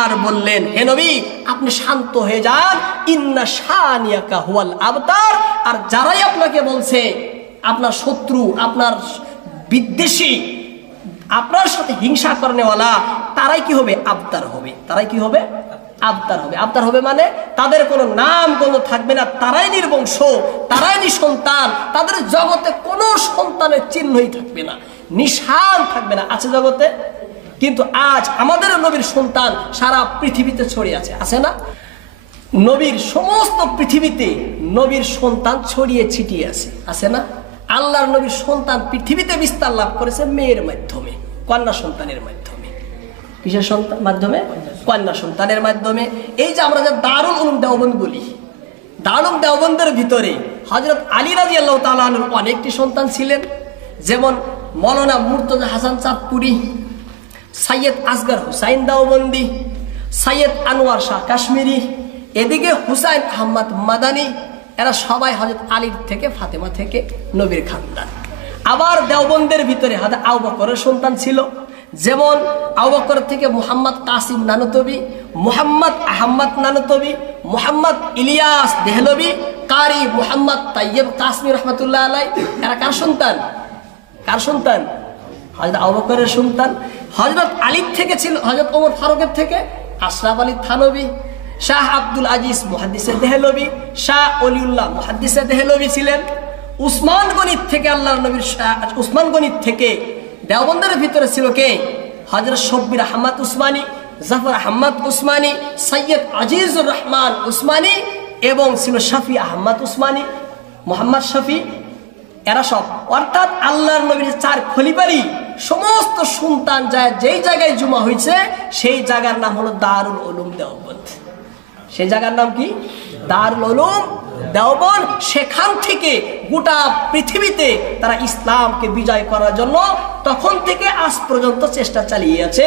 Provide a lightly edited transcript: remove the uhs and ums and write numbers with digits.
আর বললেন, হে নবী আপনি শান্ত হয়ে যান, ইন্না শানিয়াকা হুয়াল আবতার। আর যারাই আপনাকে বলছে আপনার শত্রু, আপনার বিদ্বেষী, আপনার সাথে হিংসা করেনেওয়ালা, তারাই কি হবে? আবতার হবে। তারাই কি হবে? আবতার হবে। আবতার হবে মানে তাদের কোনো নাম গন্ধ থাকবে না, তারাই নির্বংশ, তারাই নিঃসন্তান, তাদের জগতে কোনো সন্তানের চিহ্নই থাকবে না, নিশান থাকবে না। আছে জগতে? কিন্তু আজ আমাদের নবীর সন্তান সারা পৃথিবীতে ছড়িয়ে আছে, আছে না? নবীর সমস্ত পৃথিবীতে নবীর সন্তান ছড়িয়ে ছিটিয়ে আছে, আছে না? আল্লাহর নবীর সন্তান পৃথিবীতে বিস্তার লাভ করেছে মেয়ের মাধ্যমে, কন্যা সন্তানের মাধ্যমে। কিসের সন্তান মাধ্যমে? কন্যা সন্তানের মাধ্যমে। এই যে আমরা যে দারুল উলুম দেওবন্দ বলি, দারুল দেওবন্দের ভিতরে হযরত আলী রাদিয়াল্লাহু তাআলা আনহুর অনেকটি সন্তান ছিলেন, যেমন মৌলানা মুর্তজা হাসান চাঁদপুরি, সৈয়দ আসগর হুসাইন দেওবন্দি, সৈয়দ আনোয়ার শাহ কাশ্মীরি, এদিকে হুসাইন আহমদ মাদানী, এরা সবাই হযরত আলীর থেকে, ফাতেমা থেকে নবীর খানদান। আবার দেওবন্দের ভিতরে হযরত আবু বকরের সন্তান ছিল, যেমন আবু বকর থেকে মুহাম্মদ কাসিম নানুতবি, মুহাম্মদ আহমদ নানুতবি, মুহাম্মদ ইলিয়াস দেহলবি, কারি মুহাম্মদ তাইয়্যিব কাসমি রহমাতুল্লাহ আলাইহি। এরা কার সন্তান? কার সন্তান? হযরত আবু বকরের সন্তান। হযরত আলীর থেকে ছিল, হযরত ওমর ফারুকের থেকে আশরাফ আলী থানবী, শাহ আব্দুল আজিজ মুহাদ্দিসে দেহলবি, শাহ অলিউল্লাহ মুহাদ্দিসে দেহলবি ছিলেন। উসমান গনির থেকে আল্লাহর নবীর উসমান গনির থেকে দেওবন্দের ভিতরে ছিল কে? হযরত শব্বির আহমদ উসমানী, জাফর আহমদ উসমানী, সৈয়দ আজিজুর রহমান উসমানী এবং ছিল শফি আহমদ উসমানী, মোহাম্মদ শফি। এরা সব, অর্থাৎ আল্লাহর নবীর 4 খলিফারই সমস্ত সন্তান যায় যেই জায়গায় জমা হয়েছে, সেই জায়গার নাম হলো দারুল উলুম দেওবন্দ। সেই জায়গার নাম কি? দারুল উলুম দেওবন্দ। সেখান থেকে গোটা পৃথিবীতে তারা ইসলামকে বিজয় করার জন্য তখন থেকে আজ পর্যন্ত চেষ্টা চালিয়ে আছে।